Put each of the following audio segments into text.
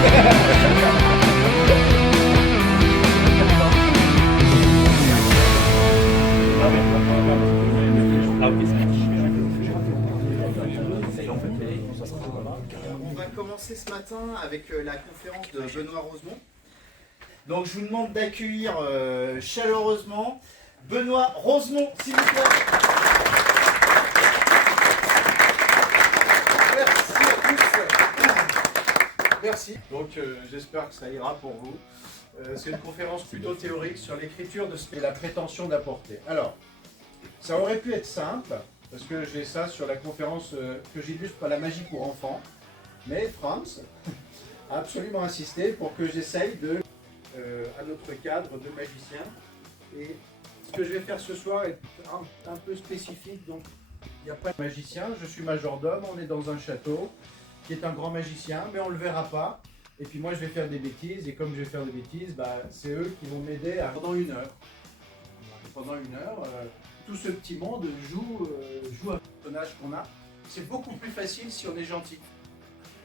On va commencer ce matin avec la conférence de Benoît Rosemont. Donc je vous demande d'accueillir chaleureusement Benoît Rosemont, s'il vous plaît. Merci à tous. Merci. Donc j'espère que ça ira pour vous. C'est une conférence plutôt théorique sur l'écriture de ce et la prétention d'apporter. Alors, ça aurait pu être simple, parce que j'ai ça sur la conférence que j'illustre par la magie pour enfants. Mais Franz a absolument insisté pour que j'essaye de, à notre cadre de magicien. Et ce que je vais faire ce soir est un peu spécifique, donc il n'y a pas de magicien. Je suis majordome, on est dans un château qui est un grand magicien, mais on ne le verra pas. Et puis moi je vais faire des bêtises, et comme je vais faire des bêtises, c'est eux qui vont m'aider pendant une heure. Pendant une heure, tout ce petit monde joue un personnage qu'on a. C'est beaucoup plus facile si on est gentil.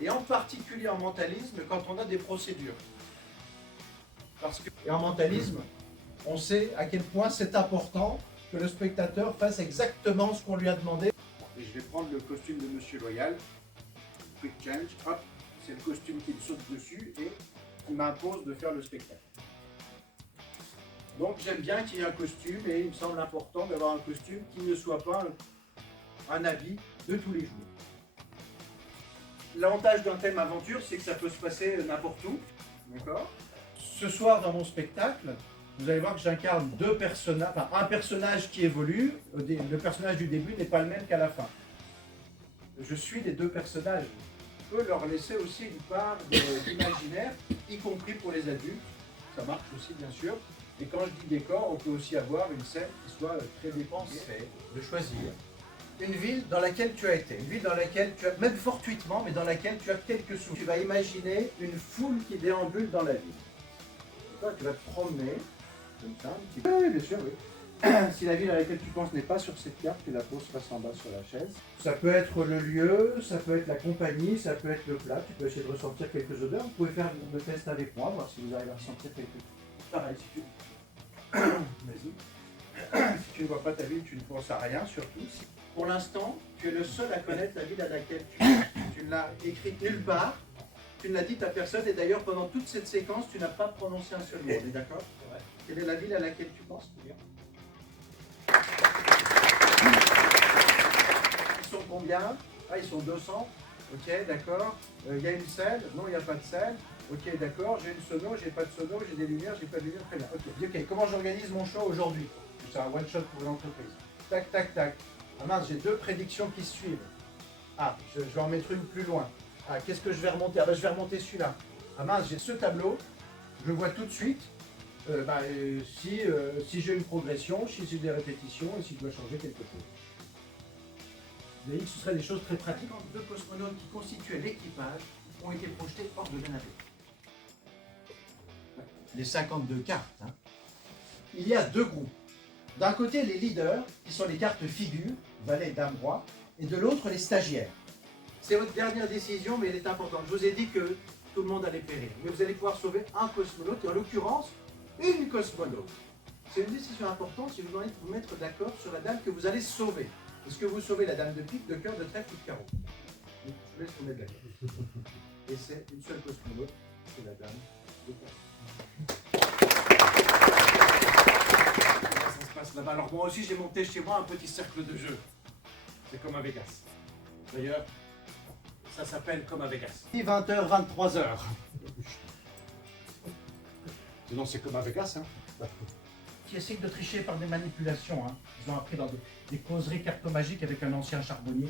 Et en particulier en mentalisme, quand on a des procédures. Et en mentalisme, on sait à quel point c'est important que le spectateur fasse exactement ce qu'on lui a demandé. Et je vais prendre le costume de Monsieur Loyal. Quick change, hop, c'est le costume qui me saute dessus et qui m'impose de faire le spectacle. Donc j'aime bien qu'il y ait un costume et il me semble important d'avoir un costume qui ne soit pas un habit de tous les jours. L'avantage d'un thème aventure, c'est que ça peut se passer n'importe où. D'accord ? Ce soir, dans mon spectacle, vous allez voir que j'incarne deux personnages, enfin un personnage qui évolue. Le personnage du début n'est pas le même qu'à la fin. Je suis les deux personnages. Je peux leur laisser aussi une part d'imaginaire, y compris pour les adultes. Ça marche aussi, bien sûr. Et quand je dis décor, on peut aussi avoir une scène qui soit très dépensée, de choisir une ville dans laquelle tu as été, une ville dans laquelle tu as, même fortuitement, mais dans laquelle tu as quelques sous. Tu vas imaginer une foule qui déambule dans la ville. Tu vas te promener, comme ça, un petit peu. Oui, bien sûr, oui. Si la ville à laquelle tu penses n'est pas sur cette carte, tu la poses face en bas sur la chaise. Ça peut être le lieu, ça peut être la compagnie, ça peut être le plat. Tu peux essayer de ressentir quelques odeurs. Vous pouvez faire le test avec moi, voir si vous arrivez à ressentir quelque chose. Pareil, si tu... Vas-y. Si tu ne vois pas ta ville, tu ne penses à rien, surtout. Pour l'instant, tu es le seul à connaître la ville à laquelle tu ne l'as écrite nulle part. Tu ne l'as dit à personne, et d'ailleurs, pendant toute cette séquence, tu n'as pas prononcé un seul mot. On est d'accord ? Quelle est la ville à laquelle tu penses ? Ils sont combien ? Ah, ils sont 200. Ok, d'accord. Il y a une selle ? Non, il n'y a pas de selle. Ok, d'accord. J'ai une sono, j'ai pas de sono, j'ai des lumières, j'ai pas de lumière. Très bien. Ok. Comment j'organise mon show aujourd'hui ? C'est un one-shot pour l'entreprise. Tac, tac, tac. Ah mince, j'ai deux prédictions qui se suivent. Ah, je vais en mettre une plus loin. Ah, qu'est-ce que je vais remonter ? Ah, je vais remonter celui-là. Ah mince, j'ai ce tableau. Je vois tout de suite si j'ai une progression, si j'ai des répétitions et si je dois changer quelque chose. Vous voyez que ce seraient des choses très pratiques. Deux cosmonautes qui constituaient l'équipage ont été projetés hors de la navette. Les 52 cartes. Hein. Il y a deux groupes. D'un côté, les leaders, qui sont les cartes figures, valet, dame, roi, et de l'autre, les stagiaires. C'est votre dernière décision, mais elle est importante. Je vous ai dit que tout le monde allait périr. Mais vous allez pouvoir sauver un cosmonaute, et en l'occurrence, une cosmonaute. C'est une décision importante si vous allez vous mettre d'accord sur la dame que vous allez sauver. Est-ce que vous sauvez la dame de pique, de cœur, de trèfle ou de carreau ? Je vous laisse vous mettre d'accord. Et c'est une seule cosmonaute, c'est la dame de carreau. Ça se passe là-bas. Alors moi aussi j'ai monté chez moi un petit cercle de jeu. C'est comme à Vegas. D'ailleurs, ça s'appelle comme à Vegas. 20h, 23h. Sinon c'est comme à Vegas, hein. Qui essayent de tricher par des manipulations, hein. Ils ont appris dans des causeries cartomagiques avec un ancien charbonnier.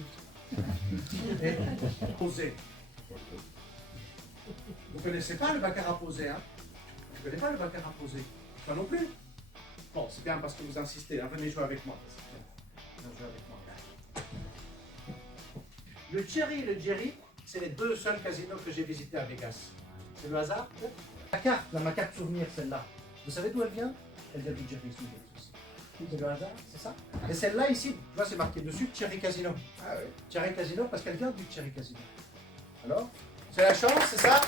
Et poser. Vous connaissez pas le baccarat posé, hein? Vous connaissez pas le baccarat posé? Pas non plus. Bon, c'est bien parce que vous insistez, hein. Venez jouer avec moi. Venez jouer avec moi. Le Cherry et le Jerry, c'est les deux seuls casinos que j'ai visités à Vegas. C'est le hasard, peut-être? La carte, ma carte souvenir, celle-là. Vous savez d'où elle vient? Elle vient du Jerry Souvenir. C'est le hasard, c'est ça? Et celle-là ici, tu vois, c'est marqué dessus Cherry Casino. Ah oui. Cherry Casino parce qu'elle vient du Cherry Casino. Alors, C'est la chance, c'est ça?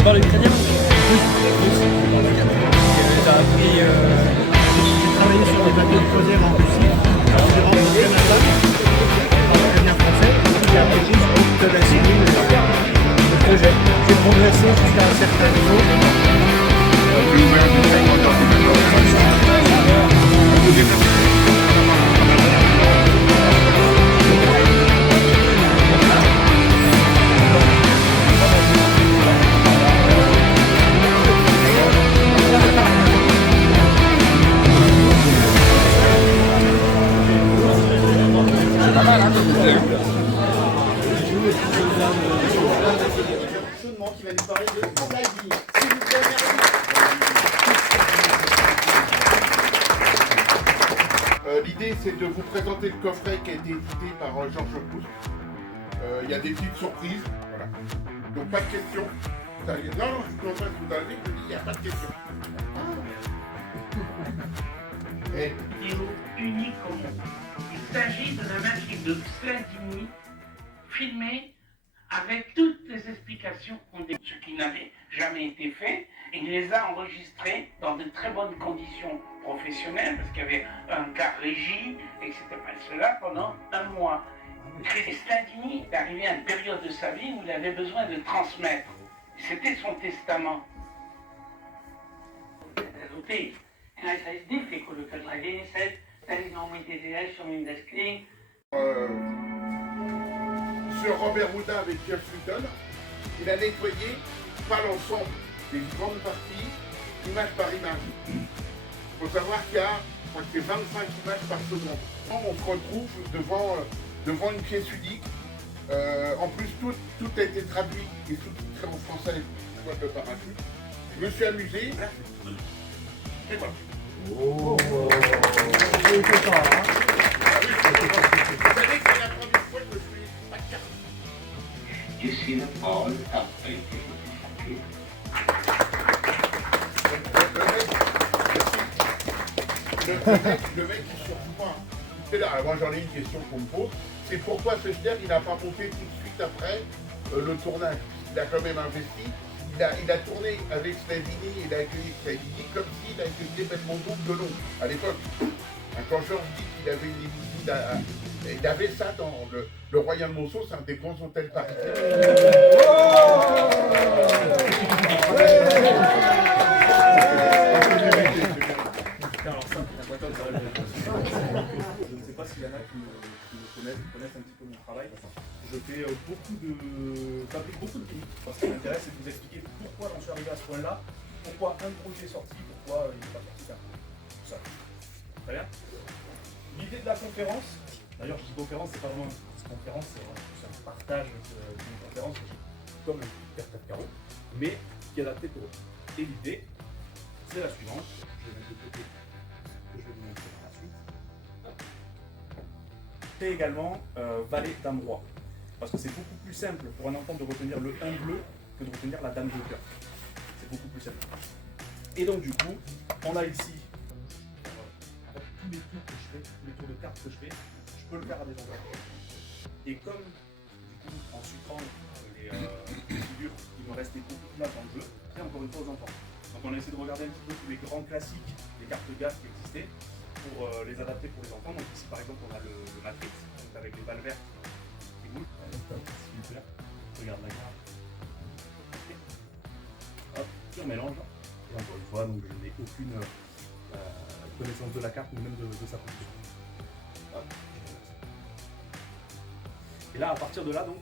Tu parles ukrainien? T'as appris... J'ai travaillé sur des bateaux de croisière en Russie, environ au Canada, en ukrainien français, et j'ai appris juste de la civile le projet. J'ai progressé jusqu'à un certain niveau. Chaudement qui va nous parler de Ourlaïdi. S'il vous plaît, merci. L'idée, c'est de vous présenter le coffret qui a été édité par Georges Proust. Il y a des petites surprises. Voilà. Donc, pas de questions. Non, je suis en train de vous donner, je dis, il n'y a pas de questions. Et Vidéo unique au monde. Il s'agit de la magie de Sladini, filmée avec toutes les explications qu'on dit, ce qui n'avait jamais été fait. Il les a enregistrés dans de très bonnes conditions professionnelles, parce qu'il y avait un cas régie, etc. Et cela pendant un mois. Et Sladini est arrivé à une période de sa vie où il avait besoin de transmettre. C'était son testament. En hij zei, dit vind ik ook het lijden is het, dat ik nog met de rest van in de kring. sur Robert Houdin avec Jeff Sutton, il a nettoyé, pas l'ensemble, des grandes parties, image par image. Il faut savoir qu'il y a, je crois que c'est 25 images par seconde. On se retrouve devant une pièce unique. En plus, tout a été traduit et sous-titré en français, soit de parachute. Je me suis amusé. Et voilà. Oh, c'est content, hein. Vous savez que c'est la première fois que je me suis pas de carte. You see them all up. Le mec il surjoue pas. C'est là, moi j'en ai une question qu'on me pose, c'est pourquoi ce Schner il n'a pas monté tout de suite après le tournage. Il a quand même investi, il a tourné avec Sladini, il a accueilli Sladini comme s'il a accueilli Belmondo de Delon à l'époque. Quand Georges dit qu'il avait une limousine, il avait ça dans le Royal Monceau, c'est un des grands hôtels parisiens. Alors ça, je ne sais pas s'il y en a qui me connaissent un petit peu mon travail. Je fais fabrique beaucoup de clips. Parce que ce qui m'intéresse, c'est de vous expliquer pourquoi j'en suis arrivé à ce point-là, pourquoi un projet est sorti, pourquoi il n'est pas sorti qu'un. Tout ça. Très bien. L'idée de la conférence, d'ailleurs je dis conférence, c'est pas vraiment une conférence, c'est un partage d'une conférence comme un carte carreau, mais qui est adapté pour eux. Et l'idée, c'est la suivante. Je vais mettre de côté ce que je vais vous montrer par la suite. C'est également valet dame roi. Parce que c'est beaucoup plus simple pour un enfant de retenir le 1 bleu que de retenir la dame de cœur. C'est beaucoup plus simple. Et donc du coup, on a ici tous les tours que je fais, tous les tours de cartes que je fais, je peux le faire à des enfants. Et comme du coup, en suivant les figures, il me restait beaucoup de place dans le jeu, c'est encore une fois aux enfants. Donc on a essayé de regarder un petit peu tous les grands classiques des cartes GAS qui existaient pour les adapter pour les enfants. Donc ici par exemple on a le Matrix, donc avec les balles vertes qui bougent. Super, regarde la carte. Hop, sur mélange. Et encore une fois, donc je n'ai aucune connaissance de la carte, ni même de sa position. Hop. Et là, à partir de là, donc,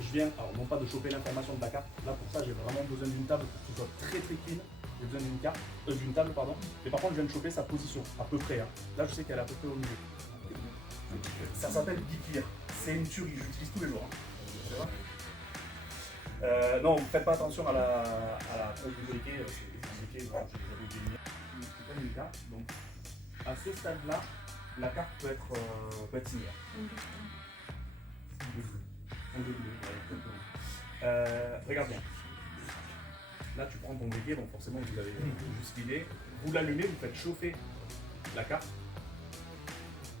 je viens, alors non pas de choper l'information de la carte, là pour ça j'ai vraiment besoin d'une table pour que ce soit très très clean, j'ai besoin d'une carte, d'une table pardon, mais par contre je viens de choper sa position, à peu près, hein. Là je sais qu'elle est à peu près au milieu. Ça s'appelle Geekir, c'est une tuerie, j'utilise tous les jours, hein. C'est vrai. Non, faites pas attention à la pose du briquet, c'est j'ai déjà une carte, donc à ce stade-là, la carte peut être similaire. Regarde bien. Là, tu prends ton briquet, donc forcément, vous avez juste l'idée. Vous l'allumez, vous faites chauffer la carte.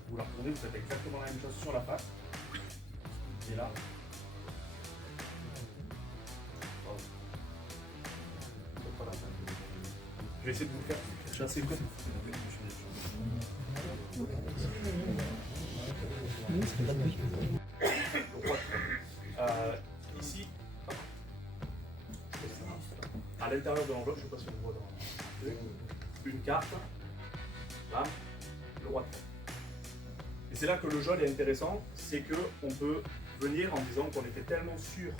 Vous la retournez, vous faites exactement la même chose sur la face. Et là. Je vais essayer de vous le faire chasser près. Ici, à l'intérieur de l'enveloppe, je ne sais pas si on voit dans une carte, bam, le roi de trèfle. Et c'est là que le jeu est intéressant, c'est qu'on peut venir en disant qu'on était tellement sûr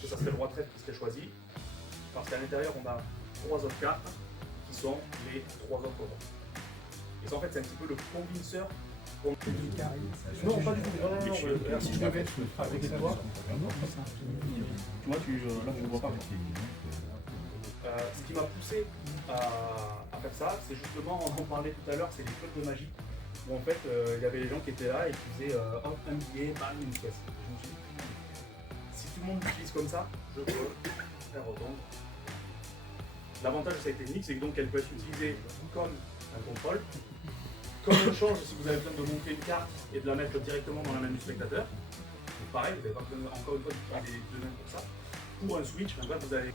que ça serait le roi de trèfle qui serait choisi, parce qu'à l'intérieur on a 3 autres cartes qui sont les 3 autres rois. Et ça en fait c'est un petit peu le convinceur. Non, pas du tout. Non, si je me mets avec les doigts, tu vois, là, tu ne vois pas. Ce qui m'a poussé à faire ça, c'est justement, on en parlait tout à l'heure, c'est les clubs de magie. Où en fait, il y avait des gens qui étaient là et qui faisaient un billet, bam, une pièce. Je me suis dit, si tout le monde l'utilise comme ça, je peux faire autant. L'avantage de cette technique, c'est que donc elle peut être utilisée comme un contrôle. Comme un change, si vous avez besoin de monter une carte et de la mettre directement dans la main du spectateur. Donc pareil, vous n'avez pas besoin encore une fois d'utiliser les 2 mains pour ça. Pour un switch, en fait, vous avez...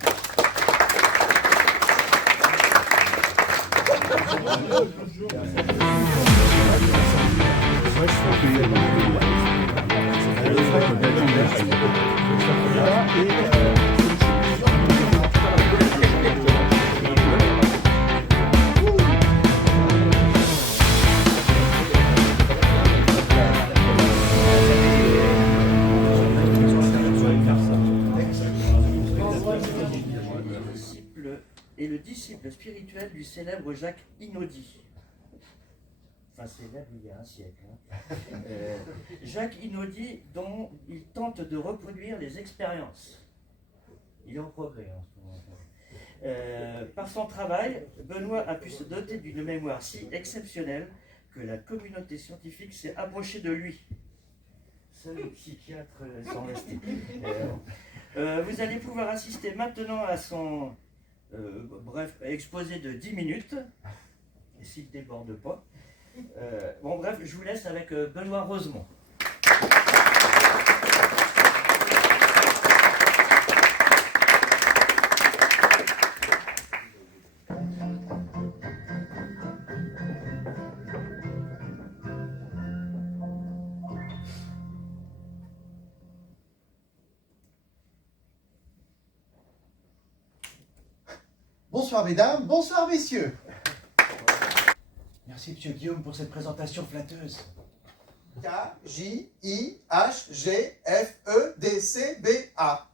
Et le disciple spirituel du célèbre Jacques Inaudi. Enfin, célèbre il y a un siècle. Hein. Jacques Inaudi, dont il tente de reproduire les expériences. Il est en progrès en ce moment. Par son travail, Benoît a pu se doter d'une mémoire si exceptionnelle que la communauté scientifique s'est approchée de lui. Seuls les psychiatres sont restés. Vous allez pouvoir assister maintenant à son exposé de 10 minutes, s'il ne déborde pas. Bon bref, je vous laisse avec Benoît Rosemont. Bonsoir mesdames, bonsoir messieurs. Merci monsieur Guillaume pour cette présentation flatteuse. K-J-I-H-G-F-E-D-C-B-A.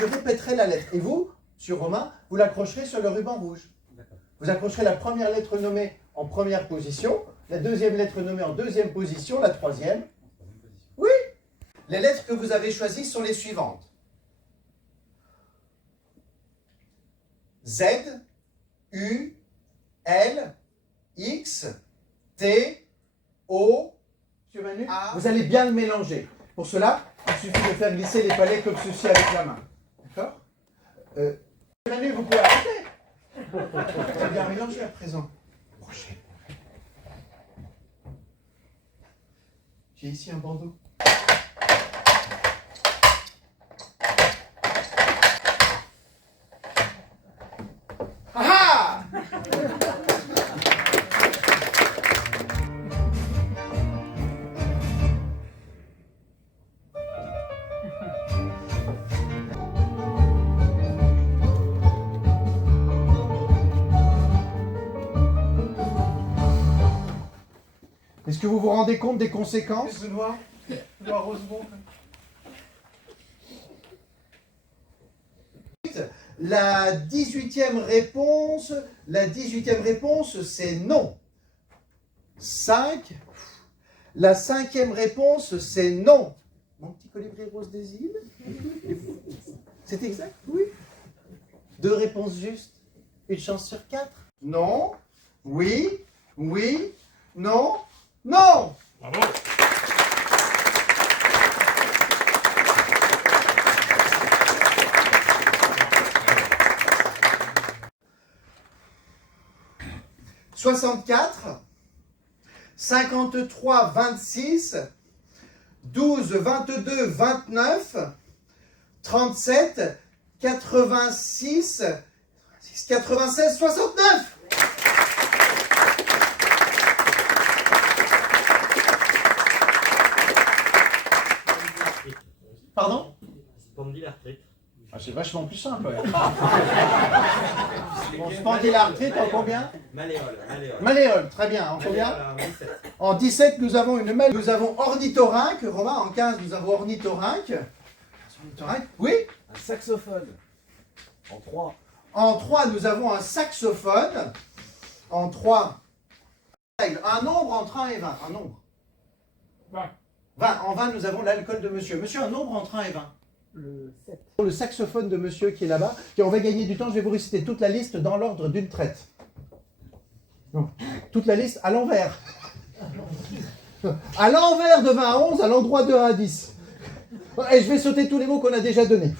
Je répéterai la lettre. Et vous, sur Romain, vous l'accrocherez sur le ruban rouge. Vous accrocherez la première lettre nommée en première position, la deuxième lettre nommée en deuxième position, la troisième. Oui. Les lettres que vous avez choisies sont les suivantes. Z, U, L, X, T, O, Monsieur Manu, vous allez bien le mélanger. Pour cela, il suffit de faire glisser les palais comme ceci avec la main. D'accord Manu, vous pouvez arrêter. Vous allez bien mélanger à présent. J'ai ici un bandeau. Ah! Est-ce que vous vous rendez compte des conséquences? Benoît Rosemont. La 18e réponse, c'est non. 5. La 5e réponse, c'est non. Mon petit colibri rose des îles. C'est exact? Oui. 2 réponses justes. Une chance sur 4. Non. Oui. Oui. Non. Non. Bravo. « 64, 53, 26, 12, 22, 29, 37, 86, 96, 69. Pardon? Spondylarthrite. Ah, c'est vachement plus simple. Ouais. Bon, spondylarthrite en combien? Malléole. Malléole, très bien. En combien? En 17, nous avons une malléole. Nous avons ornithorynque. Romain, en 15, nous avons ornithorynque. Oui? Un saxophone. En 3. En 3, nous avons un saxophone. En 3, un nombre entre 1 et 20. Un nombre. 20. 20. En 20, nous avons l'alcool de monsieur. Monsieur, un nombre entre 1 et 20. Le 7. Le saxophone de monsieur qui est là-bas. Et on va gagner du temps. Je vais vous réciter toute la liste dans l'ordre d'une traite. Non. Toute la liste à l'envers. À l'envers de 20 à 11, à l'endroit de 1 à 10. Et je vais sauter tous les mots qu'on a déjà donnés.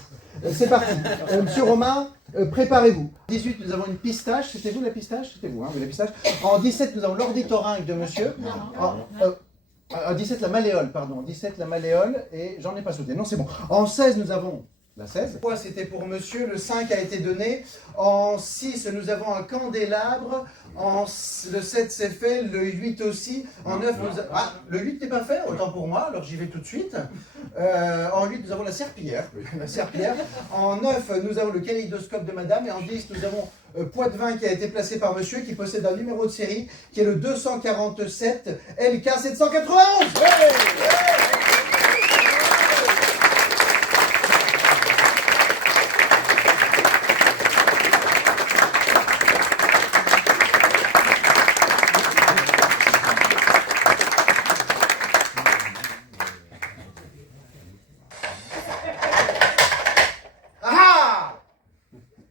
C'est parti. Monsieur Romain, préparez-vous. En 18, nous avons une pistache. C'était vous la pistache? C'était vous, hein, la pistache. En 17, nous avons l'ornithorynque de monsieur. En 17, la malléole, pardon. En 17, la malléole, et j'en ai pas sauté. Non, c'est bon. En 16, nous avons la 16. C'était pour monsieur. Le 5 a été donné. En 6, nous avons un candélabre. Le 7, c'est fait. Le 8 aussi. En 9, ah, le 8 n'est pas fait, autant pour moi, alors j'y vais tout de suite. En 8, nous avons la serpillière. En 9, nous avons le kaléidoscope de madame. Et en 10, nous avons Poitvin qui a été placé par monsieur, qui possède un numéro de série, qui est le 247 LK 791.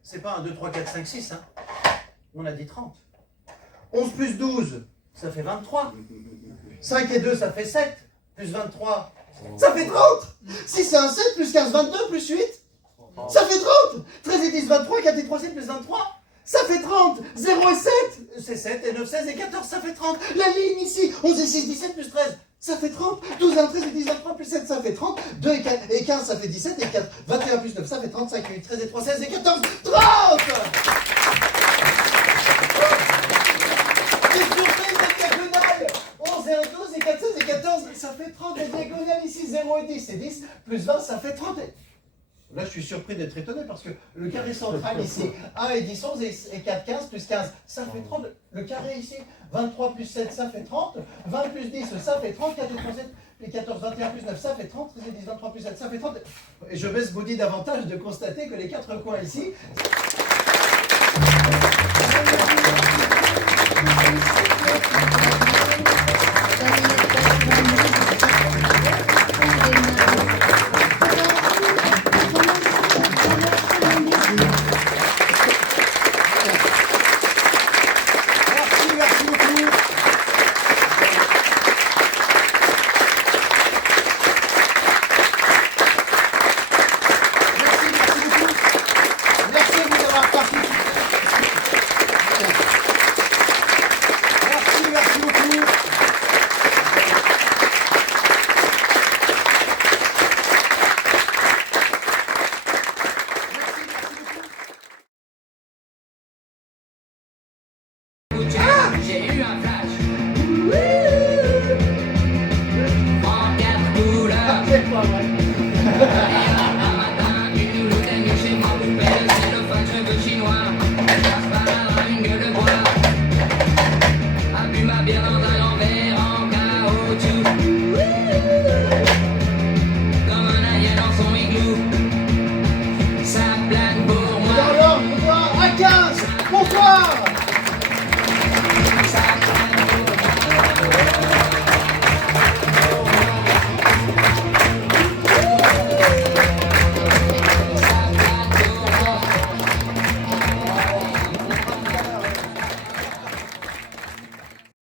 C'est pas 1, 2, 3, 4, 5, 6, hein. On a dit 30. 11 plus 12, ça fait 23. 5 et 2, ça fait 7. Plus 23, ça fait 30. 6 et 1, 7, plus 15, 22, plus 8, ça fait 30. 13 et 10, 23, 4 et 3, 7, plus 23, ça fait 30. 0 et 7, c'est 7 et 9, 16 et 14, ça fait 30. La ligne ici, 11 et 6, 17, plus 13. Ça fait 30, 12 et 1, 13 et 10, 23 plus 7, ça fait 30, 2 et 4 et 15, ça fait 17 et 4, 21 plus 9, ça fait 35, 8, 13 et 3, 16 et 14, 30. Et surprise de diagonale, 11 et 1, 12 et 4, 16 et 14, ça fait 30 et diagonale ici, 0 et 10 et 10, plus 20, ça fait 30. Là, je suis surpris d'être étonné parce que le carré central ici, 1 et 10, 11 et 4, 15 plus 15, ça fait 30. Le carré ici, 23 plus 7, ça fait 30. 20 plus 10, ça fait 30. 4 et 3, 7, et 14, 21 plus 9, ça fait 30. 13 et 10, 23 plus 7, ça fait 30. Et je baisse body davantage de constater que les 4 coins ici...